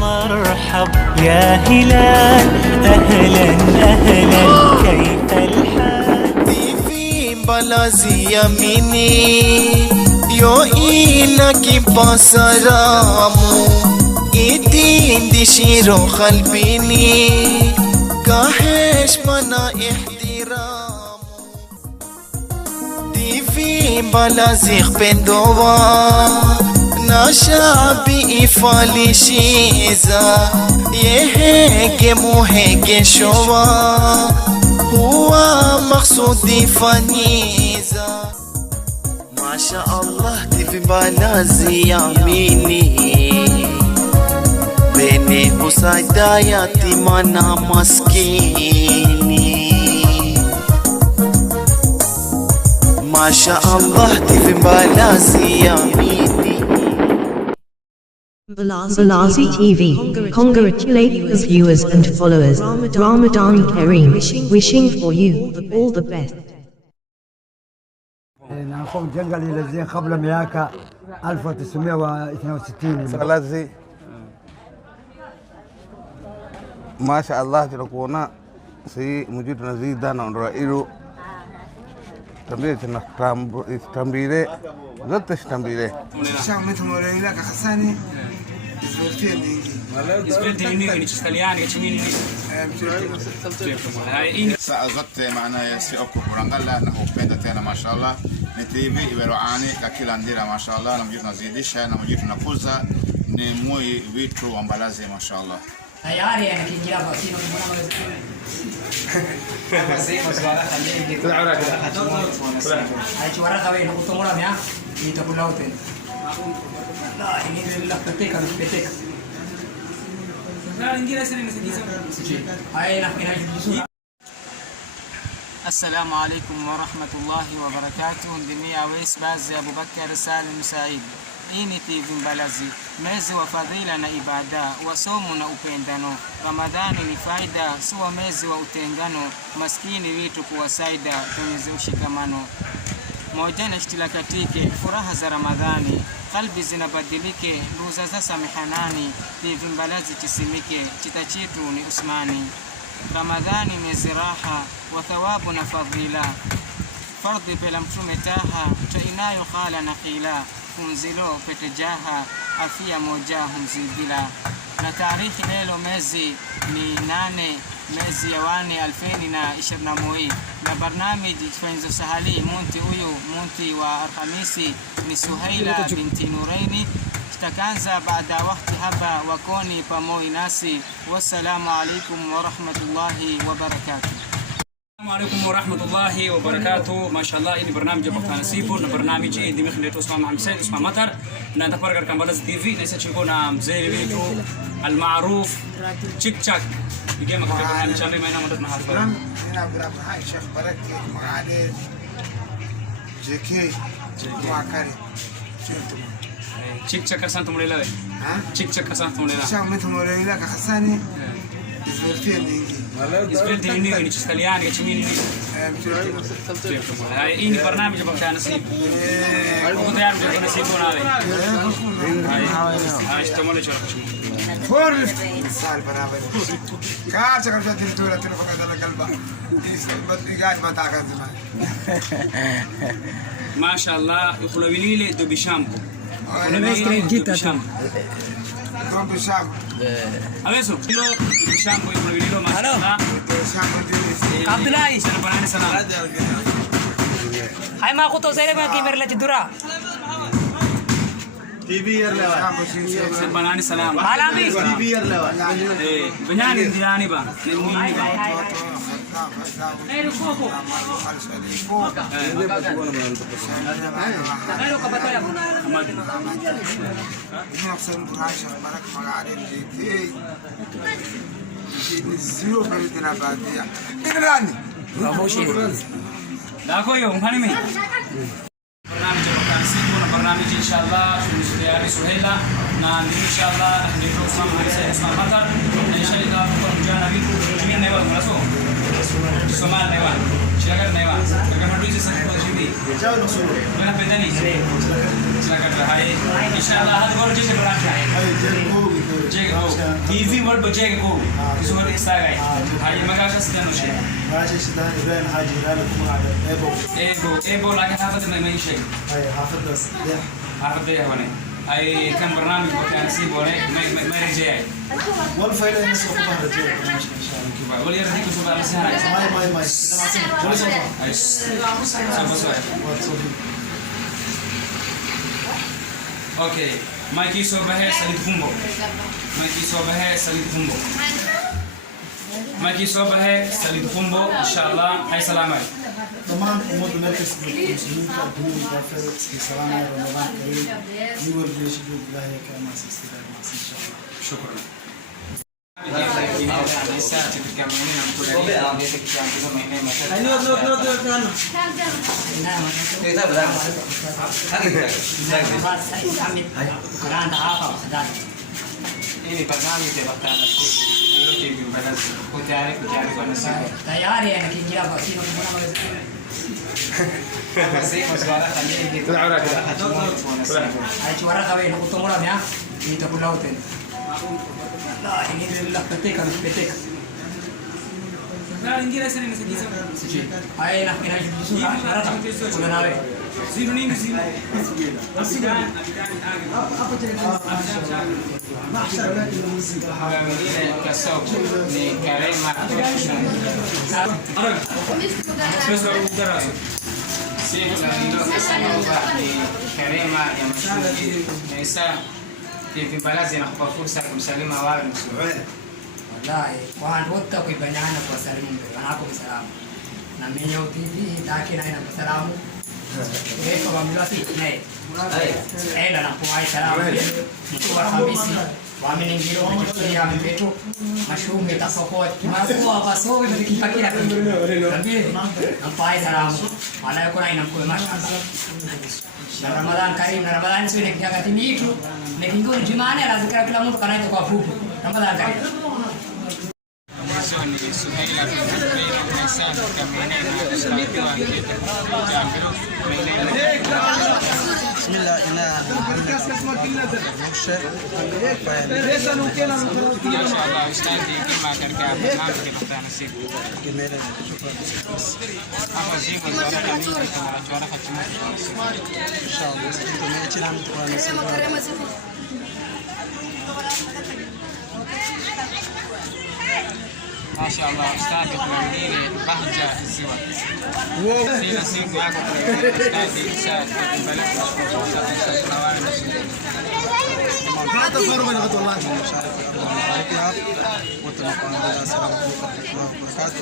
مرحب يا هلال أهلا أهلا كيف الحال في بلازي يميني يو إلك بصرامو إدين دي شيرو قلبيني كاهش منا احترام دي في بلازي بندوا نشابي إفالي شيزا يهيك موهيك شوا هو مقصودي فنيزا ما شاء الله تفي بلازي يميني بيني وسايداياتي مانا مسكيني ما شاء الله تفي بلازي يميني Balazi TV congratulate the viewers and followers. Ramadan Kareem, wishing for you all the best. نقوم جنجل الذين قبل مياكا 1962 Balazi Masha Allah tunakuona si mujitu tunazida na ondora ilu tambile tunatambile zote shitambile Sciamo morire la Cassani saa zote maana yasi oko kurangala na kupenda tena mashallah ni TV imeroani kwa kila ndira mashallah na mjitu nazidisha na mjitu nakuza ni moi vitu wa Mbalazi mashallah tayari anakiingia kwa sino mbona sema swala kale kila haraka aichwaraka wewe kutomola mia nitakula wote la ingine la peteka na ingine sana nisije hai na kina السلام عليكم ورحمة الله وبركاته. ndimi Awais Bazi Abubakar Salim Said. Hii ni TV Mbalazi, mwezi wa fadhila na ibada, wasomo na upendano. Ramadhani ni faida, siwa mwezi wa utengano. Maskini vitu kuwasaida, tunyeze ushikamano. Moja na shtila katike, furaha za Ramadhani. Kalbi zinabadilike, nduza za samihanani. TV Mbalazi chisimike, chita chitu ni Usmani. Ramadhani mwezi raha, wa thawabu na fadhila. Fardhi pela mtume taha, tainayo khala na khila. Funzilo pete jaha, afia moja humzidila. Na tarehe leo mwezi ni 8 mwezi ya 2021 na barnamiji fenzo sahali munti huyu munti wa Alhamisi ni Suhaila binti Nuraini. Tutakanza baada wakati haba wakoni pamoja nasi. Wassalamu alaikum wa rahmatullahi wa barakatuh. السلام عليكم ورحمة الله وبركاته. ما شاء الله إني برنامج بقى نسيبه برنامج إني مخليته اسمه محمد سيد اسمه مطر نتفرج كم بلز تي في نسيت شيكونا زي بيتو المعروف تشيك تشاك يجي ما كتبنا برنامج شامل ما ينام مدتنا هارفا هنا برافو هاي شيخ بركة معادي جيكي وعكاري تشيك تشاك كسان تمريلا ها تشيك تشاك كسان تمريلا شام تمريلا كحساني Isbelti ini ni Italiani che chimini ini برنامج بقى نسيب كنت يعرف جو نسيبه ناوي هاي اشتمل شو فور سال برابر كار شكل جات الدولة تلفون هذا القلب قاعد ما تعرف ما شاء الله يخلوني لي دو بشامبو Adesso kilo shampoo e provililo ma Abdullahi banane sana hai ma ko to sere ba ki merla chidura TV yerlewa banane salam alami TV yerlewa banane indiani ba nini ba Ero koko Ero kabataya نفسه متعايشة برك مقاعدين جيكي الزيو بلدنا بعديها إنراني داكو يوم هني مين برنامج بكان سيكون برنامج إن شاء الله في مستياري سهيلة نان إن شاء الله نديرو سام هنسي اسمه مطر إن شاء الله كم جانا بيكو جميل نيوان مرسو سومال نيوان شجر نيوان شجر هندوسي سكتوا جيبي بنا بدني شجر هاي شاء الله هذا برضه جيجا برامج جيجا تي في برضه جيجا كو كيسو هذا استاغاي هاي ما قاش استنى شيء ماشي سيدان إبراهيم حاجي لكم على ايبو لكن حافظ ما يشيء هاي حافظ بس حافظ ده هنا هاي كم برنامج بكان سيبه ما رجع والفايل الناس كلها رجع ان شاء الله ولا يرديك سبع مساحة ماي ولا اوكي مايكي صوبه ساليد فومبو مايكي صوبه ساليد فومبو مايكي صوبه ساليد فومبو ان شاء الله هاي سلام عليكم تمام أمور مركز المسلمين كابتن كافر السلام عليكم رمضان كريم نور بيش الله كما سيستدار ما إن شاء الله شكرا ini barnamij dia bakal nasi itu TV balas kucari tayari ya nikiingia kwa simu kuna masih suara kali ini kula waraka wewe kutomora mya nitakula wote la ini ndio katika katika na ingira sana nisajiza hai na kina jisura haraka kuna nawe zero nini zero hapo wengine kasoko ni Karema siku ndio kasanoba ni Karema ya mashuhuri Isa TV Balazi inakupa fursa kumsalima wale msuri wallahi watu wote kuibanyana kwa salimu wanako bisalamu na mimi TV taki na ina bisalamu Refa wamilasi nae ela na kuwai salamu mtu wa Hamisi wameningiro kufikia mpeto mashume tasoko kimakuwa basowe mtikipakira ndio nampai salamu wala yuko na inamkoe mashamba na Ramadhan Karim na Ramadhan sio ni kiagati nitu ni kingoni jimane lazima kila mtu kanaita kwa fupi Ramadhan Karim ni Suhaila bin Hassan kamenena kustakiwa jambo بسم الله إنا ما شاء الله أستاذي كما تركع برنامج بختان السيد أما زيب وزارة أمين وزارة ختمة إن شاء الله ما شاء الله أستاذ كمدير بهجة الزواج سينا سيد معكم أستاذ إنسان بلد ما تفرغ من غد والله وتلقى السلام عليكم ورحمة الله وبركاته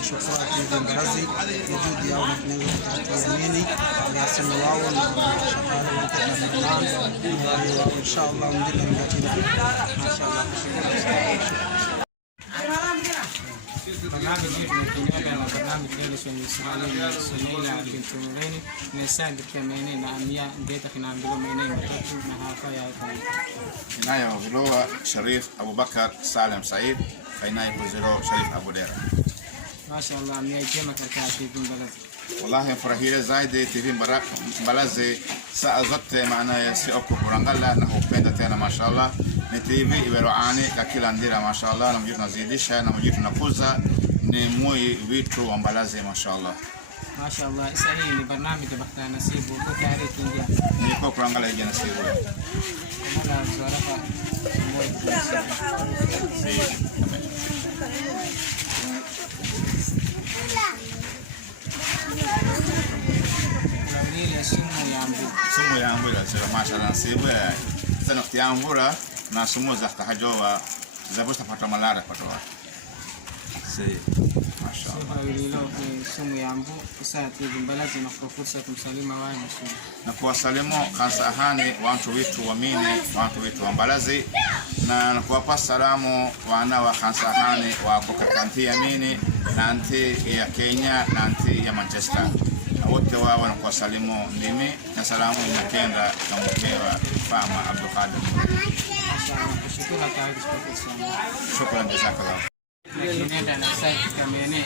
وشكرا في بلازي وجودي أو نحن يميني ياسم الله وإن شاء الله ندير ما شاء الله برنامج يمكن أن برنامج جالس الإسرائيلي سنيلا بنت مولين نسان بكمينين أمياء بيتك نعم بلو مينين متوتو نهافا يا إخوان نايا وبلوة شريف أبو بكر سالم سعيد خيناي وزيرو شريف أبو ديرة ما شاء الله أمياء جيمك الكاتب بلد والله فرحيلة زايدة تيفي بلازي سأزدت معنا يسيأكو برانغالا نحو بندا تينا ما شاء الله نتيفي إبروعاني كاكيلا نديرا ما شاء الله نمجيتنا زيديشا نمجيتنا كوزا نموي فيترو ومبلازي ما شاء الله ما شاء الله سهي برنامج بختان نسيب وكنت عليك إنجا نيكو برانغالا يجي نسيب ومالا زورفا sumu ya ambura sira mashallah nasibu sana ya ambura na sumu za kahajowa za bosta pata malara patoa si mashallah sumu ya ambu usati Balazi na kwa fursa kumsalima wao msuri na kuwasalimu kansa ahani watu wetu waamini watu wetu wa Balazi na kuwapa salamu wana wa kansa ahani wa kokakanti amini na anti ya Kenya na anti ya Manchester wote wao wanakuwa salimu ndimi na salamu inakenda kamukewa Fama Abdul Qadir. Shukran jazakallah. Nenda na site kamene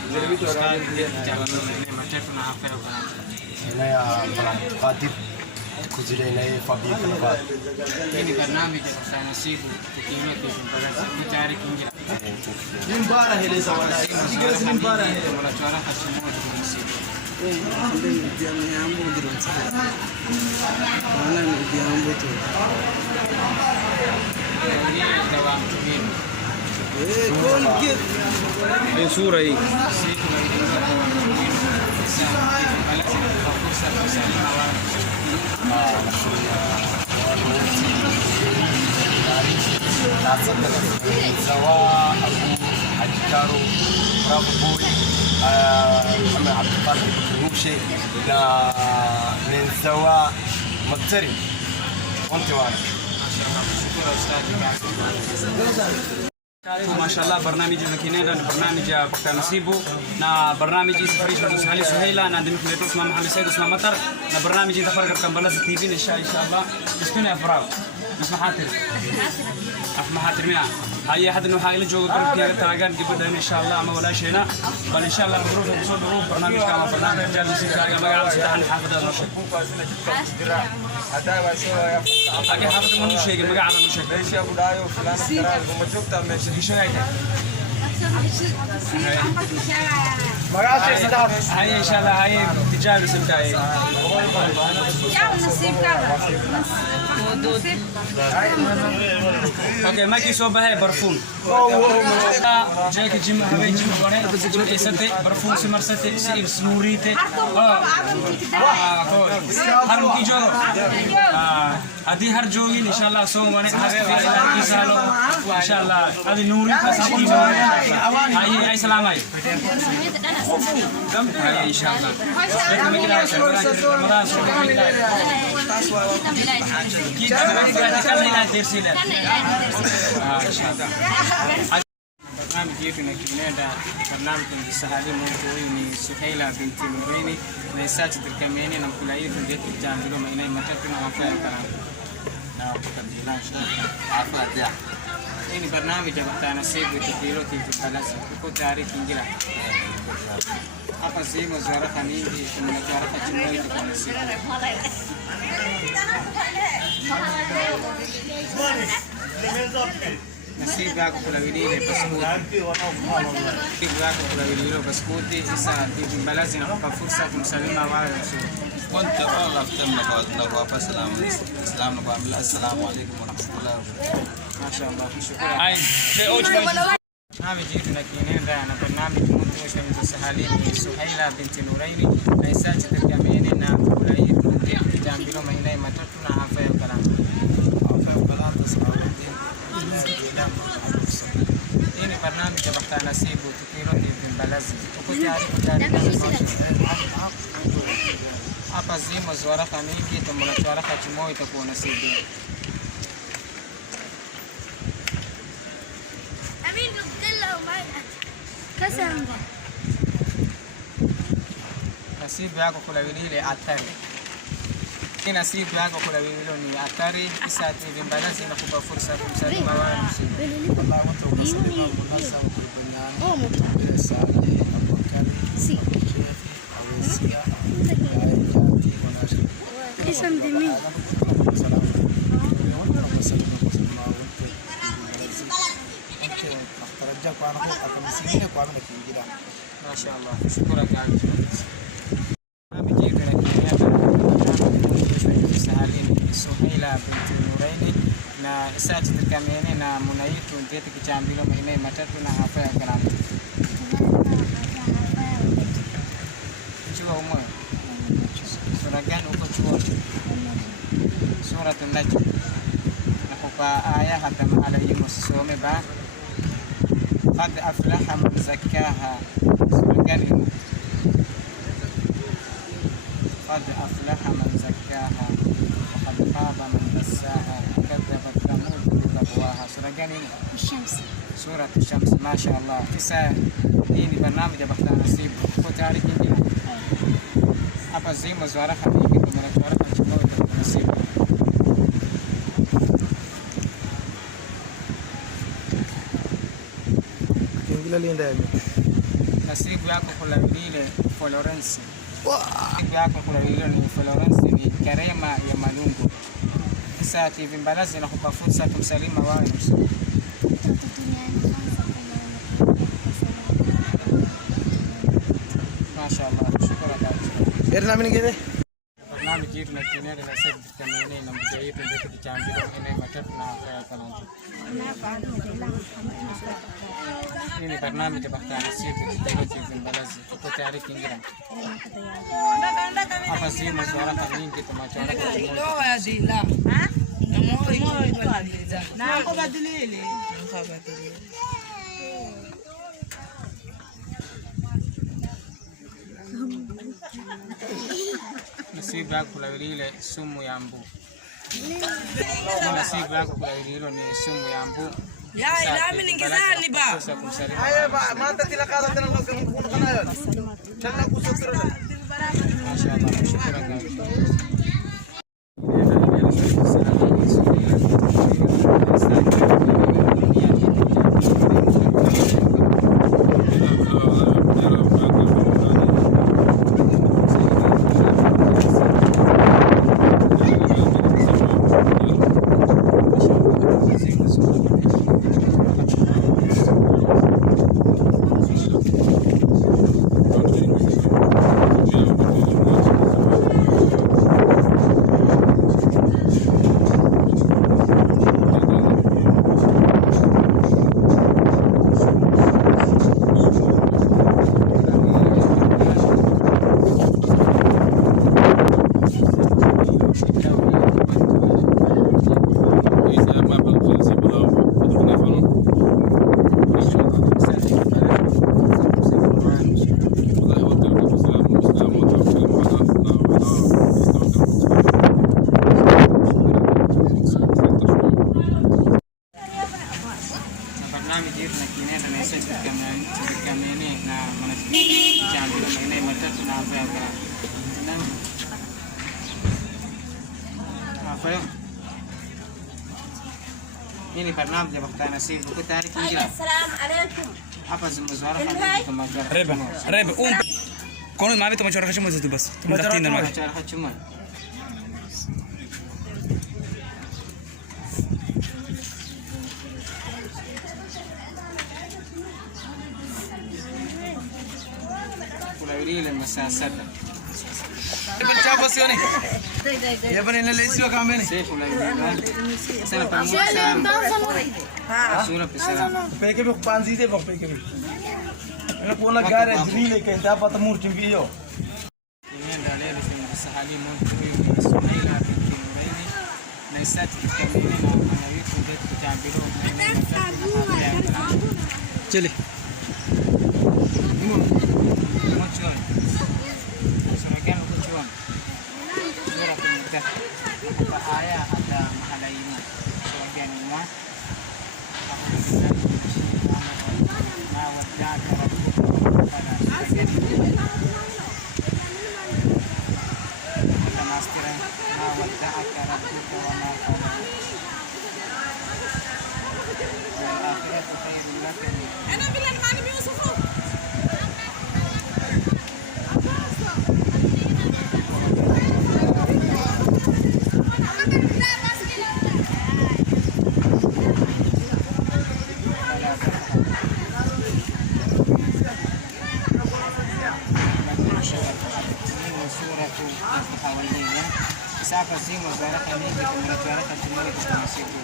matatu na hafla Saya Qadir kuzile na yeye Fabio Cannavaro. Hii ni barnamiji ya Kufanya Nasibu tukiinua TV Mbalazi. Ni tayari kuingia. Ni mbara heleza wala. Sigezi ni mbara heleza. Wala tuara kachimoja kwa Nasibu. Ndio ndio niambo ndio sana. Wala ni diambo tu. Ni dawa mtumini. Hii sura hii. Siku na kuingia kwa mtumini. Sasa Mbalazi kwa fursa ya kusalimia watu. Zawa Hajikaro Bravo Boy Muhammad Abdulqadir Rushe na Zawa Maktari wote wale. Mashallah, barnamiji za Kinenda ni barnamiji ya Kufanya Nasibu na barnamiji safarisha Musahali Suhaila na ndimi kuletu Usman Muhammad Said Usman Matar na barnamiji tafar katika Mbalazi TV inshallah. Ismini Afraq isma Hatir Afma Hatir mia هاي أحد إنه حاجة جو قرب كذا تراجعن كبر إن شاء الله أما ولا شيء نا بل إن شاء الله بروح بصور بروح برنامج كمان برنامج جالس يصير كذا ما قاعد سيدان حافظ هذا الشيء أكيد حافظ منو شيء ما قاعد منو شيء ليش يا بداية وفلان ترى الموجود تام شيء شو هاي هاي إن شاء الله هاي تجارب سمتاي اوكي ما كي صوبه هي برفون جاك جيم هاي جيم بونه جيم استه برفون سمرسته سي سنوريته هر کی جو ادي هر جوگی ان شاء الله سو بونه کی سالو ان شاء الله ادي نوري فسكي هاي سلام هاي هاي ان شاء الله برنامج yetu na Kinenda barnamij tunajisahali Mungu ni Suhaila binti Nuraini na Isachi Dirkameni na mkula yetu ndio kitambilo maina matatu na wafanya kana na wakabila afya. Hii ni barnamij ya Kufanya Nasibu tukio TV Mbalazi. Uko tayari kuingia? Hapa sehemu za haraka nyingi tunatoa haraka chini yetu kwa Nasibu. Nasibu yako kula vilile pasipoti. Nasibu yako kula vilile pasipoti. Sasa TV Mbalazi inakupa fursa kumsalimia wale Nasibu. كنت والله افتمنا نقوى السلام نقوى السلام عليكم ورحمة الله وبركاته. ما شاء الله شكرا. برنامج yetu Kinenda na barnamij mtumisha mtusahalini Suhaila binti Nuraini na Isachi Dirkameni na mkula yetu ndio kitambilo maina matatu na hafa ya karama. Hafa ya karama salamuddin. Hii ni barnamij ya Kufanya Nasibu tukio TV Mbalazi. Uko tayari hapa zimo zwaraka mingi tumona chimo itakuwa Nasibu. Nasibu yako kula vilile atari. Hii nasibu yako kula vilile ni atari. Isa TV Mbalazi inakupa fursa kumsalimia wale Nasibu. Allah mtawasalimia munasaba kulibanyana. Sali Abubakari. Si. Awesiya. Isam dimi. ما شاء الله شكرا كان بيجي Suhaila binti Nuraini na Isachi Dirkameni na Munaitu ndio kichambilo maina matatu na hafa ya karama. Chuo umwe. Sura gani uko chuo? Sura An-Najm. Nakupa aya hata mahala hii msome ba. قد أفلح من زكاها. قد أفلح من زكاها وقد خاب من دساها كذبت ثمود بتقواها. سورة gani? الشمس. سورة الشمس. ما شاء الله. Kisa hii ni barnamij ya Kufanya Nasibu. Uko tayari kuingia? Hapa zimo zwaraka mingi tumetoa chimo ya Nasibu. Nasibu yako kula vilile Florence. yako kula hilo ni Florence ni Karema ya Malungu. Sasa TV Mbalazi nakupa fursa tumsalima wao msanii. Mashaallah, shukrani. Erna mini gede? Barnamij yetu na kinere na sasa tutamene na mmoja yetu ndio tukichambia ene matatu na haya kanani. Hii ni barnamij ya Bakhtana Sibu TV Mbalazi. Tuko tayari kuingia. Hapa si masuala mingi tumachana kwa ndoa ya dila. Ha? Na ngo badilile. Nasibu yako kula ile sumu ya mbu. Nasibu yako kula ile ni sumu ya mbu. Ya ilami ningizani ba. Haya ba, manta tila kada tena kuna kana yon. Chana kusotro. Mashaallah, shukrani. Ini barnamij ya Bakhtana Sibu. Uko tayari kuingia? Assalamu alaykum. Hapa zimezwara kama Rebe, kono mavi tumechora khashimo zetu bas. Tumetatina mavi. Tumechora khashimo. Kula ile masaa 7. Chapa sioni. Ya bani na lesi wa kambeni. Sana pamoja. Sura pesa. Peke be panzi de bok peke be. Ana kuona gari zile ke ndapa ta murti mbio. Nienda leo sahali mtu huyu Sumaila binti Muraini na isati kamili na anawitu ndetu kujambiro. Chele. Mochon. Semekana kuchuan. Sura kumita. Hata aya hata mahala ini. Sebagian rumah. Ma wadaka rabbuka pada sebagian kita masteran ma wadaka rabbuka wa ma qala. Wal akhiratu khairun laka. Ana bilan mani bi Yusufu. Sasa simu baraka mingi tumetaraka tumele kwa siku.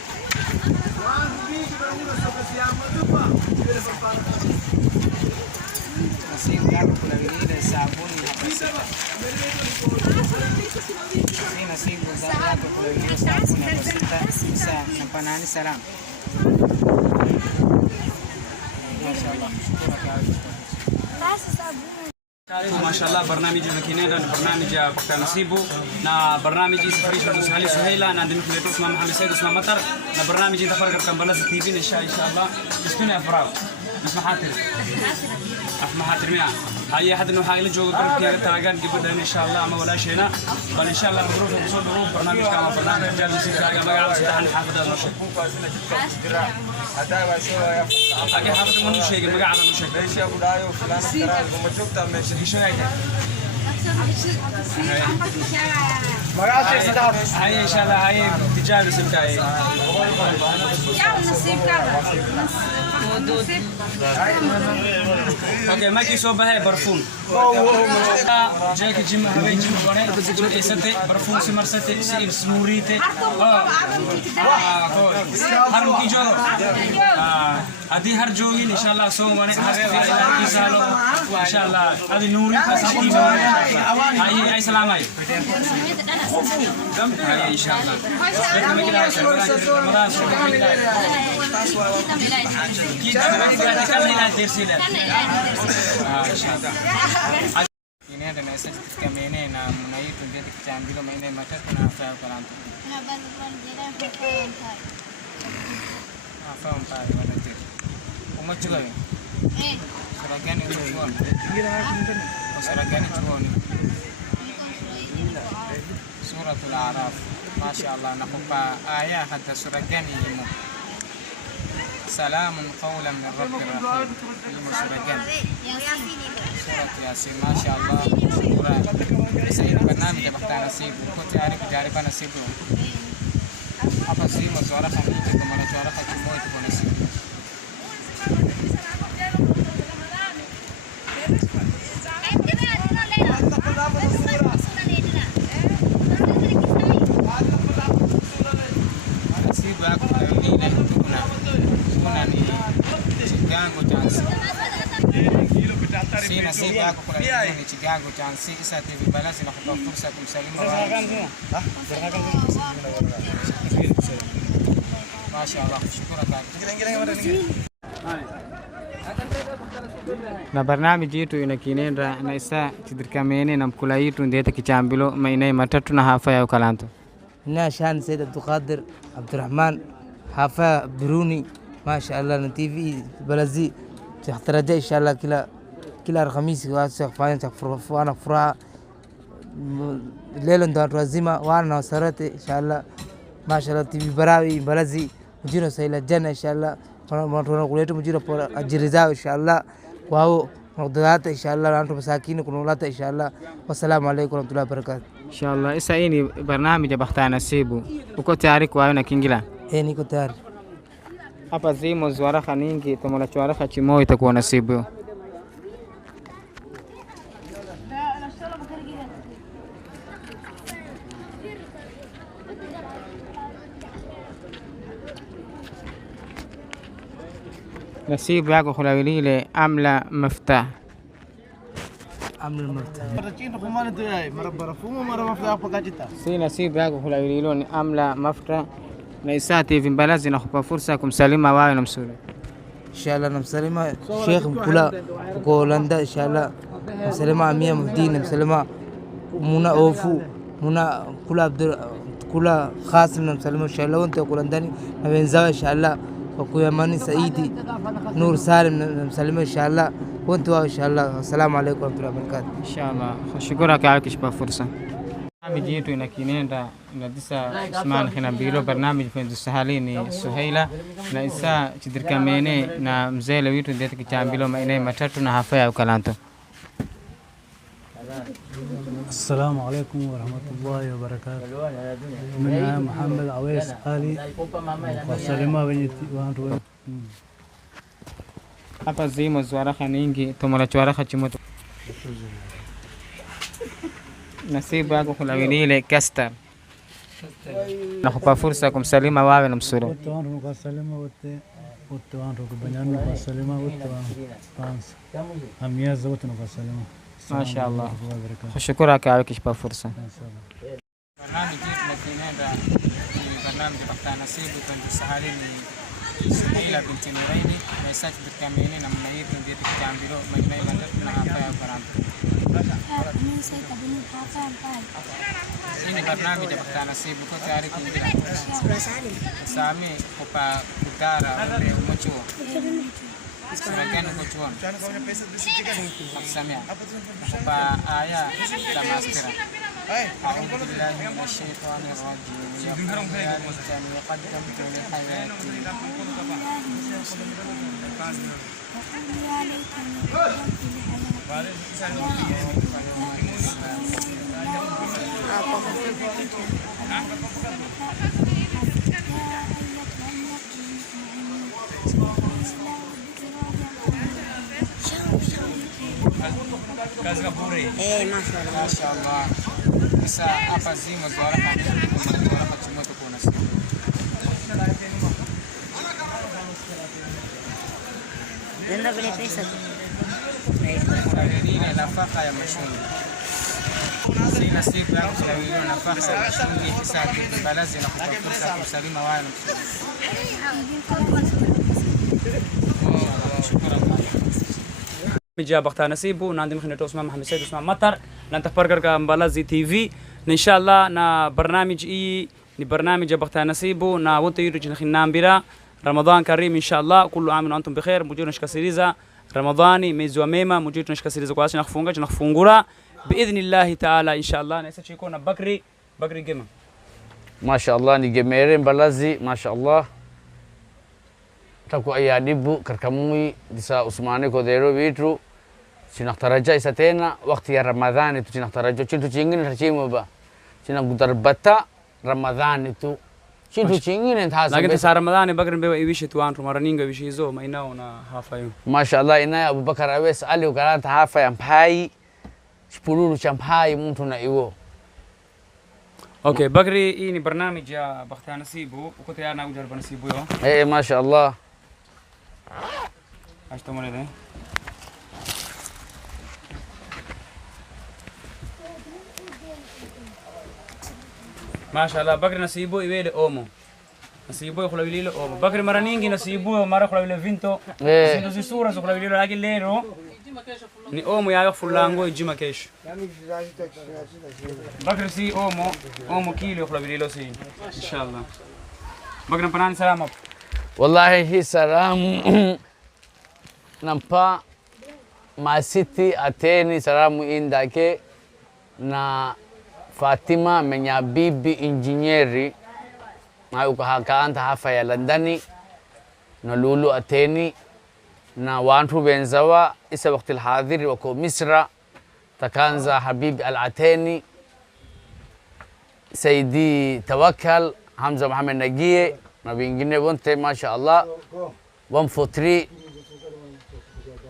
Simu yako kuna vile sabuni hapa sasa. Sina simu yako kuna vile sabuni hapa sasa. Sasa napanani salamu. Mashaallah. ما شاء الله برنامج مكينينا برنامج Bakhtana Sibu na برنامج سفريش المسهلي سهيلة na ndimi kuletu اسمه محمد سيد اسمه مطر na برنامج تفرق كم بلز تي في إن شاء الله اسمه أفراو اسمه حاتر أحمد حاتر ميا هاي أحد إنه حاجة جو قرب كي تراجعن كبدا إن شاء الله أما ولا شيء بل إن شاء الله بروح بصور بروح برنامج كمان برنامج جالس يصير حاجة ما قاعد يصير عن حافظ المشي أكيد حافظ منو شيء ما قاعد منو شيء ليش يا بدايو فلان ترى المشوك تام ماشي شو هيك هاي ان شاء الله هاي تجاري سمكاي يا نصيب كذا اوكي ما كي صوبه هاي برفون جاك جيم هاي جيم بره استه برفون سمرسته سي سموريته هر کی جورو ادي هر جوين ان شاء الله سو من هر سالو ان شاء الله ادي نوري فساتي هاي سلام هاي هاي ان شاء الله ini ada nasi kami ini na munai tu dia kecambil mainnya macam mana apa kalau tu apa umpai mana tu umat juga ni seragan itu jual seragan itu jual suratul Araf masya Allah nakupa ayat hatta suragan ini سلام قولا من رب الرحيم المسرجان سورة ياسين ما شاء الله شكرا سيد برنامج بختار نصيب كنت عارف جاربا نصيب apa sih mau suara kami itu mana suara kami semua itu bonus nasibu aku ini dah ni Chicago chance si nasibu aku kalau ni Chicago chance isa TV balance na kutoa fursa kumsalimu Mashallah shukrani na barnamiji yetu inakinenda na isa tidirkamene na mkula yetu ndete kichambilo maina matatu na hafa ya ukalanto na shan Said Abdulqadir Abdurrahman hafa Biruni ما شاء الله نا تي في بلزي تحترجا ان شاء الله كلا الخميس واسق فاين وانا فرا ليلن دار رزيما وانا سرت ان شاء الله ما شاء الله تي في براوي بلزي مجيرو سيلا جنة ان شاء الله ما قلت مجيرو اجرزا ان شاء الله واو مقدرات ان شاء الله انتم مساكين كنولات ان شاء الله والسلام عليكم ورحمه الله وبركاته ان شاء الله اسا اني برنامج بختار نصيبو uko tayari kwa na kingila niko tayari hapa zimo zwaraka nyingi tumola chwaraka chimo itakuwa nasibu nasibu yako khulawilile amla maftah amla maftah si nasibu yako khulawililo ni amla maftah na isa TV Mbalazi nakupa fursa kumsalima wawe na msuli inshallah namsalima Sheikh mkula uko Holanda inshallah namsalima Amia Mudin namsalima Muna Ofu Muna kula Qasim namsalima inshallah wante uko Holandani na wenzao inshallah wako Yamani Saidi Nur Salim namsalima inshallah wante wao inshallah assalamu alaykum wa rahmatullahi wa barakatuh inshallah shukrani kwa kushpa fursa barnamij yetu inakinenda inadisa Usman Khinambilo barnamij fendu sahalini Suhaila na isa chidirkamene na mzee wetu ndete kichambilo maina matatu na hafa ya ukalanto السلام عليكم ورحمة الله وبركاته من محمد عويس علي وسلمى بنتي وانتو hapa zimo zwaraka nyingi tumola chwaraka chimoto nasibu yako khulawilile Kastar nakupa fursa kumsalima wawe na msuru wote wangu kusalima wote wangu kubanyana kusalima wote wangu amiaza wote kusalima mashaallah shukrani kwa kushpa fursa barnamij tunakinenda barnamij bختار nasibu kwa sahalini Suhaila binti Nuraini na isa tukamene na mnaitu ndiye kichambilo maina matatu na hapa ya Karambo ini barnamij bختار nasibu kwa tayari kuingia sami kupa kudara ule umochuo Seragani kuchuo Samia kupa aya la maskara أعوذ بالله من الشيطان الرجيم يقول يا ليتني قدمت Kazi kaburi. ما شاء الله. Bisa apa sih mazwaraha mazwaraha cuma tu kuna sih. Nenda beli pesa. Ini nafaka ya mashuni. Si nasibu yangu tunawiliwa nafaka ya mashuni kisa balazi na kupata fursa kusalima wao. مجا بختار نصيبه ناندم خنيتو اسمه محمد سيد اسمه مطر لانت برجر كمبلازي تي في ان شاء الله نا برنامج برنامج بختار نصيبه نا وانت يرجع خنام برا رمضان كريم ان شاء الله كل عام وانتم بخير مجون نشكسيريزا رمضاني ميزو ميما مجون نشكسيريزا كواش نخفونغا باذن الله تعالى ان شاء الله نسا يكون بكري جيما ما شاء الله ني جميرين بلازي ما شاء الله تكو ايا ديبو كركموي ديسا عثماني كوديرو بيترو سنخترجا إساتنا وقت يا رمضان itu سنخترجا cintu cingin tercium ba sina gutar bata رمضان itu cintu cingin entah لكن في رمضان بكر بيبقى يبيش توان رمضانين يبيش يزو ما يناونا هافايو ما شاء الله إنا أبو بكر أويس علي وكلام هافاي أمباي شبولو شامباي ممتنا إيوه اوكي بكري إني برنامج يا بختار نصيبه وكنت أنا أوجر بنصيبه يو إيه ما شاء الله أشتمل ده ما شاء الله بكر نصيبه يبيل أومو نصيبه يخلو يليل أومو بكر مرانينجي نصيبه مرة يخلو يليل فينتو سينو زي صورة يخلو يليل لكن ليرو ni omo ya fulango ijima kesho bakri si omo kilo يخلو يليل سي إن شاء الله بكر نبناني سلام والله هي سلام nampa masiti ateni salamu indake na Fatima menya bibi injinieri na ukahakaanta hafa ya Londoni na Lulu ateni na wantu benzawa isa wakati alhadhiri wako Misra takanza Habibi al-Ateni Saidi Tawakkal Hamza Muhammad Nagie na wengine wote mashaallah 143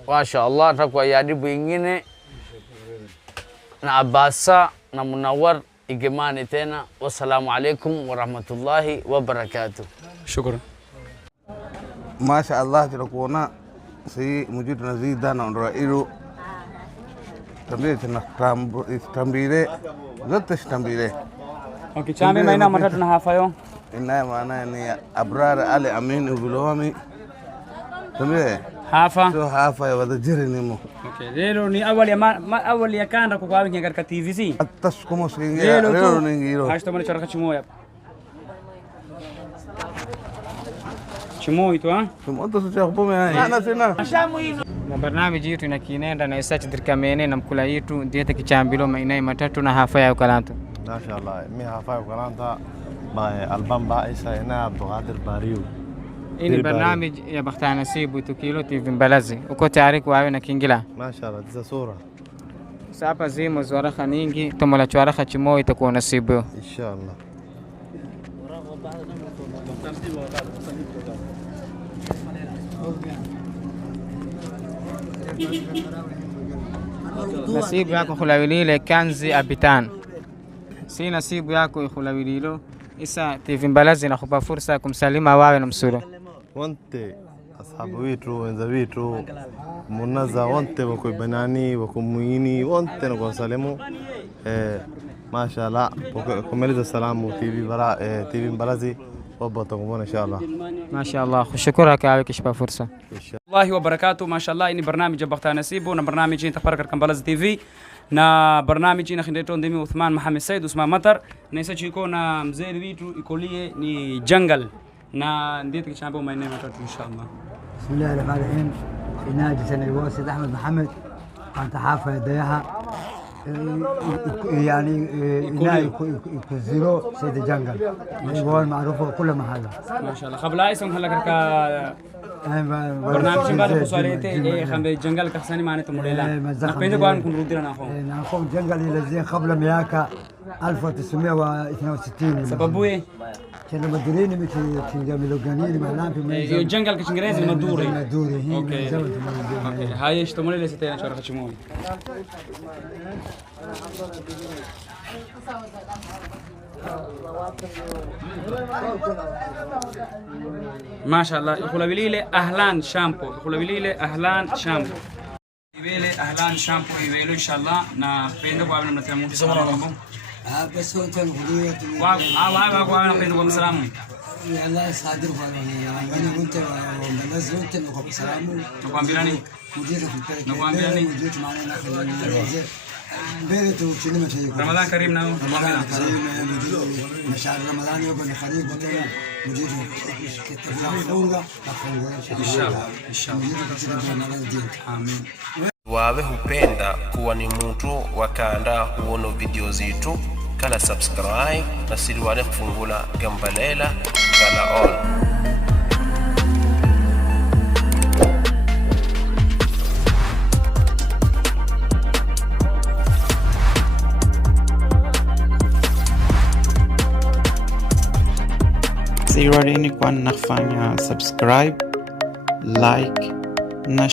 mashaallah takwa yadibu ingine na Abasa na Munawar igemani tena wassalamu alaikum warahmatullahi wabarakatuh shukran mashaallah tunakuona si mujitu nazida na ondora iru tambire zote tambire okay chambe maina matatu na hafayo ina maana ni Abrar Ali Amin Ubulowami tambire hafa so hafa ya wadajiri nimo okay lelo ni awali ya kanda kwa wingi katika TVC atasukumo singia lelo ningiro hashto mali charaka chimoya chimoy tu ha chimoy to sio kupome ana sina ashamu hizo na barnamiji yetu inakienda na isachi dirkamene na mkula yetu ndiye kichambilo mainai matatu na hafa ya ukalanta mashaallah mi hafa ya ukalanta ba album ba isa ina Abdulqadir Bariu ini barnamij ya Bakhtar Nasibu tukilo TV Mbalazi uko tayari kwa na kingila mashaallah tisa sura sapa zimo zwaraha nyingi tomola chwaraha chimo itakuwa nasibu inshallah nasibu yako khulawilile kanzi abitan si nasibu yako ikhulawililo isa TV Mbalazi nakupa fursa kumsalima wawe na msuro wante ashabu wetu wenza wetu munaza wante wako banani wako muini wante na kusalimu mashaallah kumaliza salamu TV Mbalazi وبطقمون إن شاء الله ما شاء الله شكرا كعليك شباب فرصة الله وبركاته ما شاء الله إني برنامج بختار نصيبه نا برنامج إنت تبارك كمبلز تي في نا برنامج إنا خنديتون دمي عثمان محمد سيد عثمان مطر نيسا تشيكو نا مزير بيتو إيكولية ني جنجل نا نديتك شامبو ما ينام إن شاء الله بسم الله الرحمن الرحيم في نادي سنة الواسط أحمد محمد كانت حافة يديها يعني هنا يكزيرو سيد جنجل هو المعروف كل محل ما شاء الله قبل اسم هلا كركا برنامج بعد خسارته خم جنجل كحساني معناته موديلا نحن كمان كن رودينا ناخذ جنجل الذي قبل مياكا 1962 سببه ايه؟ كانوا مدورين مثل تنجملوا جنين معناه في جنجل كشنجريز المدوري اوكي هاي اشتمولي لسه تاني شرح شمول ما شاء الله يقول بليلي اهلان شامبو يقول بليلي اهلان شامبو يبيلي اهلان شامبو يبيلو ان شاء الله نا بيندو قبل ما نتلمو تسمعوا بس هو كان غدوة وانا بيندو سلام الله صادر وانا وانت وناس وانت نقول سلام نقوم بيراني مدير في البيت نقوم بيراني مدير معنا ناخذ بيت وكلمة هيك رمضان كريم ناو رمضان كريم مدير مشاعر رمضان يبقى خريج وكذا مدير كتفاعل ان شاء الله ان شاء الله امين. Wawe hupenda kuwa ni mtu wakanda huono video zetu kala subscribe na siliwane kufungula gambalela kala on. Sirareni kwa nafanya subscribe, like na